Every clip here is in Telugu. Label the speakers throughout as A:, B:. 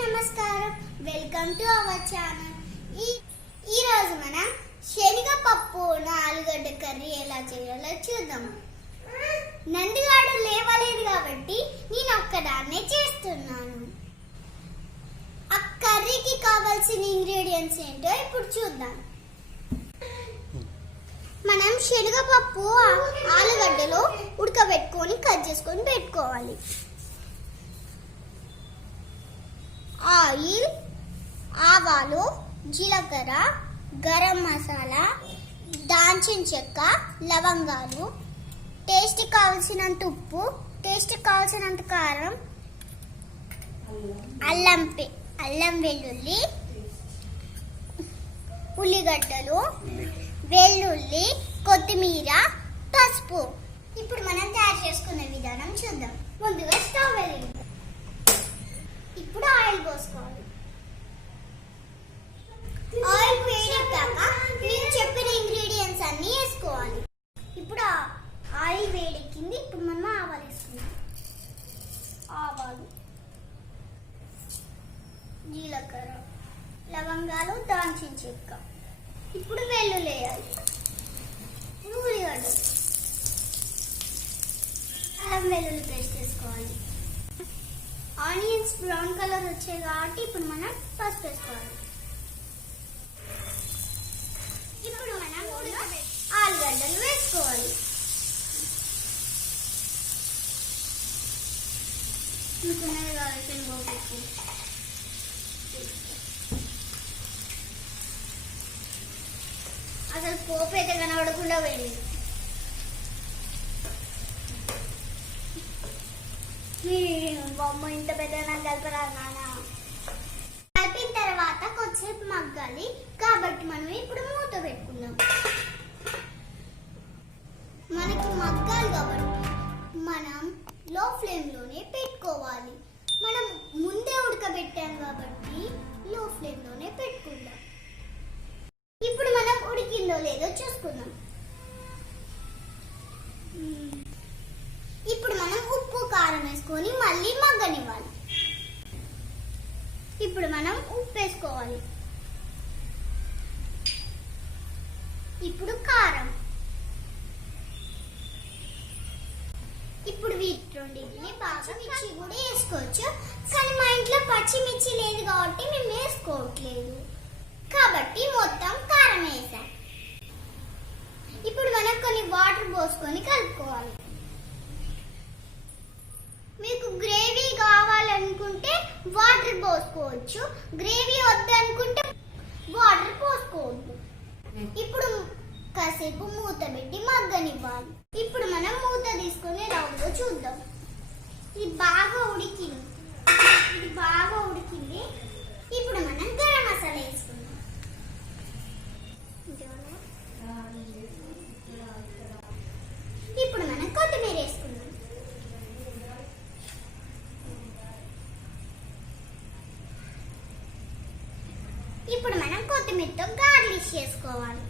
A: నమస్కారం. వెల్కమ్ టు అవర్ ఛానల్ ఈ రోజు మనం శనగపప్పు ఆలుగడ్డ కర్రీ ఎలా చేయాలో చూద్దాం. నందిగాడు లేవలేదు కాబట్టి నేను ఒక్కదాన్నే చేస్తున్నాను. ఆ కర్రీకి కావాల్సిన ఇంగ్రీడియంట్స్ ఏంటో ఇప్పుడు చూద్దాం. మనం శనగపప్పు ఆలుగడ్డలో ఉడకబెట్టుకొని కట్ చేసుకొని పెట్టుకోవాలి. ఆయిల్ ఆవాలు జీలకర్ర గరం మసాలా దాల్చిన చెక్క లవంగాలు టేస్ట్ కావాల్సినంత ఉప్పు టేస్ట్ కావాల్సినంత కారం అల్లం అల్లం వెల్లుల్లి ఉల్లిగడ్డలు వెల్లుల్లి కొత్తిమీర పసుపు. ఇప్పుడు మనం తయారు చేసుకునే విధానం చూద్దాం. ముందుగా స్టవ్ వెలిగిద్దాం జీలకర్ర లవంగాలు దాల్చిన చెక్క. ఇప్పుడు వెల్లుల్లి వేయాలి. ఇప్పుడు ఉల్లిగడ్డలు అల్లం వెల్లుల్లి పేస్ట్ వేసుకోవాలి. ఆనియన్స్ బ్రౌన్ కలర్ వచ్చాయి కాబట్టి ఇప్పుడు మనం పసుపు వేసుకోవాలి. ఇప్పుడు మనం ఆలుగడ్డలు వేసుకోవాలి. అనుకున్నది కావాల్సిన పోపు అసలు పోపు అయితే కనబడకుండా పోయింది. బొమ్మ ఇంత పెద్ద నాకు కలపరా నాన్న. కలిపిన తర్వాత కొద్దిసేపు మగ్గాలి. కాబట్టి మనం ఇప్పుడు మూత పెట్టుకుందాం. మనకి మగ్గాలి కాబట్టి మనం లేదో ఇప్పుడు మనం ఉప్పు కారం వేసుకొని మళ్ళీ మగ్గనివ్వాలి. ఇప్పుడు మనం ఉప్పు వేసుకోవాలి. ఇప్పుడు కారం. ఇప్పుడు వీటి రెండింటిని కూడా వేసుకోవచ్చు. కానీ మా ఇంట్లో పచ్చిమిర్చి లేదు కాబట్టి మేము వేసుకోవట్లేదు. కాబట్టి మొత్తం కారం వేసాం ఇప్పుడు మనం కొన్ని వాటర్ పోసుకొని కలుపుకోవాలి. మీకు గ్రేవీ కావాలనుకుంటే వాటర్ పోసుకోవచ్చు. గ్రేవీ వద్దనుకుంటే వాటర్ పోసుకోవద్దు. ఇప్పుడు కాసేపు మూత పెట్టి మగ్గనివ్వాలి. ఇప్పుడు మనం మూత తీసుకొని రౌండ్గా చూద్దాం. ఇది బాగా ఉడికింది. ఇది బాగా ఉడికి ఇప్పుడు మనం గరం మసాలా వేసుకుందాం ఇప్పుడు మనం కొత్తిమీర వేసుకుందాం ఇప్పుడు మనం కొత్తిమీరతో గార్లిష్ చేసుకోవాలి.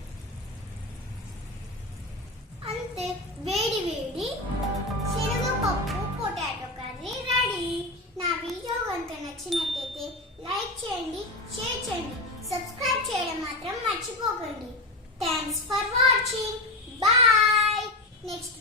A: అంతే వేడి వేడి శనగపప్పు పొటాటో కర్రీ రెడీ. నా వీడియో కనుక నచ్చినట్టయితే లైక్ చేయండి షేర్ చేయండి సబ్స్క్రైబ్ చేయడం మాత్రం మర్చిపోకండి. Thanks for watching bye next